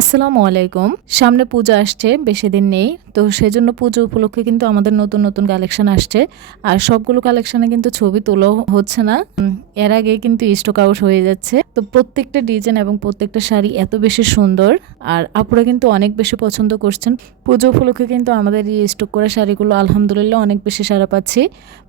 আসসালামু আলাইকুম। সামনে পুজো আসছে, বেশি দিন নেই। তো সেজন্য পুজো উপলক্ষে কিন্তু আমাদের নতুন নতুন কালেকশন আসছে। আর সবগুলো কালেকশনে কিন্তু ছবি তোলা হচ্ছে না। এর আগে কিন্তু স্টক আউট হয়ে যাচ্ছে। তো প্রত্যেকটা ডিজাইন এবং প্রত্যেকটা শাড়ি এত বেশি সুন্দর। আর আপুরা কিন্তু অনেক বেশি পছন্দ করছেন। পুজো উপলক্ষে কিন্তু আমাদের এই স্টক করা শাড়িগুলো আলহামদুলিল্লাহ অনেক বেশি সারা পাচ্ছি।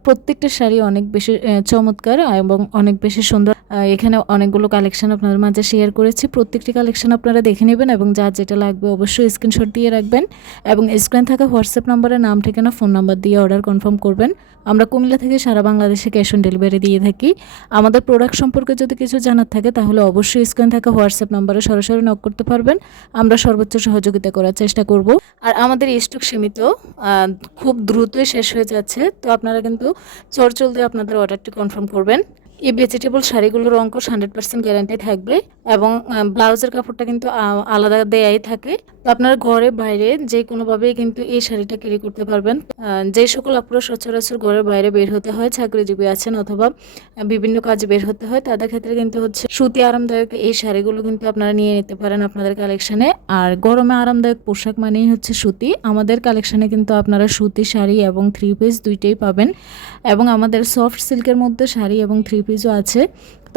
প্রত্যেকটা শাড়ি অনেক বেশি চমৎকার এবং অনেক বেশি সুন্দর এখানে অনেকগুলো কালেকশন আপনাদের মাঝে শেয়ার করেছি। প্রত্যেকটি কালেকশন আপনারা দেখে নেবেন এবং যা যেটা লাগবে অবশ্যই স্ক্রিনশট দিয়ে রাখবেন এবং স্ক্রিন থাকা হোয়াটসঅ্যাপ নাম্বারে নাম, ঠিকানা ফোন নাম্বার দিয়ে অর্ডার কনফার্ম করবেন। আমরা কুমিল্লা থেকে সারা বাংলাদেশে ক্যাশ অন ডেলিভারি দিয়ে থাকি। আমাদের প্রোডাক্ট সম্পর্কে যদি কিছু জানার থাকে, তাহলে অবশ্যই স্ক্রিন থাকা হোয়াটসঅ্যাপ নাম্বারে সরাসরি নক করতে পারবেন। আমরা সর্বোচ্চ সহযোগিতা করার চেষ্টা করব। আর আমাদের স্টক সীমিত খুব দ্রুতই শেষ হয়ে যাচ্ছে। তো আপনারা কিন্তু চরচল দিয়ে আপনাদের অর্ডারটি কনফার্ম করবেন। এই ভেজিটেবল শাড়িগুলোর অঙ্ক হান্ড্রেড পার্সেন্ট গ্যারান্টি থাকবে এবং ব্লাউজের কাপড়টা কিন্তু আলাদা দেয়াই থাকে। আপনারা ঘরে বাইরে যে কোনোভাবেই কিন্তু এই শাড়িটা ক্যারি করতে পারবেন। যে সকল আপুরা সচরাচর ঘরের বাইরে বের হতে হয়, চাকরিজীবী আছেন অথবা বিভিন্ন কাজে বের হতে হয়, তাদের ক্ষেত্রে কিন্তু হচ্ছে সুতি আরামদায়ক এই শাড়িগুলো কিন্তু আপনারা নিয়ে নিতে পারেন আপনাদের কালেকশনে আর গরমে আরামদায়ক পোশাক মানেই হচ্ছে সুতি। আমাদের কালেকশনে কিন্তু আপনারা সুতি শাড়ি এবং থ্রি পিস দুইটাই পাবেন। এবং আমাদের সফট সিল্কের মধ্যে শাড়ি এবং থ্রি পিসও আছে।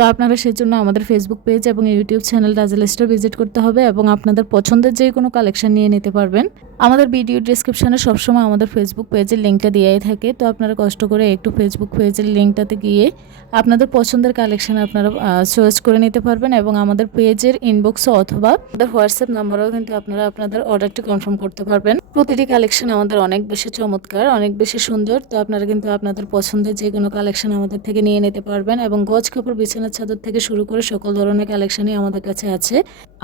তো আপনারা সেজন্য আমাদের ফেসবুক পেজ এবং YouTube channel Rajel store visit করতে হবে এবং আপনাদের পছন্দের যে কোনো কালেকশন নিয়ে নিতে পারবেন। আমাদের ভিডিও ডিসক্রিপশনে সবসময় আমাদের ফেসবুক পেজের লিঙ্কটা দেওয়াই থাকে। তো আপনারা কষ্ট করে একটু ফেসবুক পেজের লিঙ্কটাতে গিয়ে আপনাদের পছন্দের কালেকশান আপনারা চয়েস করে নিতে পারবেন এবং আমাদের পেজের ইনবক্সে অথবা আমাদের হোয়াটসঅ্যাপ নাম্বারেও কিন্তু আপনারা আপনাদের অর্ডারটি কনফার্ম করতে পারবেন। প্রতিটি কালেকশন আমাদের অনেক বেশি চমৎকার, অনেক বেশি সুন্দর। তো আপনারা কিন্তু আপনাদের পছন্দের যে কোনো কালেকশন আমাদের থেকে নিয়ে নিতে পারবেন এবং গজ কাপড় বিছানার চাদর থেকে শুরু করে সকল ধরনের কালেকশনই আমাদের কাছে আছে।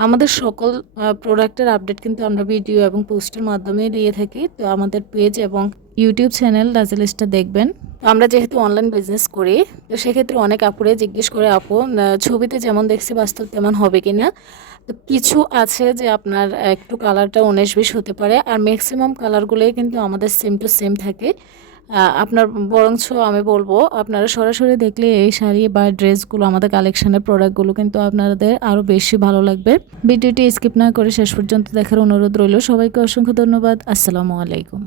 আমাদের সকল প্রোডাক্টের আপডেট কিন্তু আমরা ভিডিও এবং পোস্টের মাধ্যমে দিয়ে থাকি। তো আমাদের পেজ এবং ইউটিউব চ্যানেল রাজেলিস্টটা দেখবেন। আমরা যেহেতু অনলাইন বিজনেস করি, তো সেক্ষেত্রে অনেক আপুরে জিজ্ঞেস করে, আপু ছবিতে যেমন দেখছি, বাস্তব তেমন হবে কি না তো কিছু আছে যে আপনার একটু কালারটা উনিশ বিশ হতে পারে, আর ম্যাক্সিমাম কালারগুলোই কিন্তু আমাদের সেম টু সেম থাকে। আপনার বরঞ্চ আমি বলব, আপনারা সরাসরি দেখলে এই শাড়ি বা ড্রেসগুলো, আমাদের কালেকশানের প্রোডাক্টগুলো কিন্তু আপনাদের আরও বেশি ভালো লাগবে। ভিডিওটি স্কিপ না করে শেষ পর্যন্ত দেখার অনুরোধ রইল। সবাইকে অসংখ্য ধন্যবাদ। আসসালামু আলাইকুম।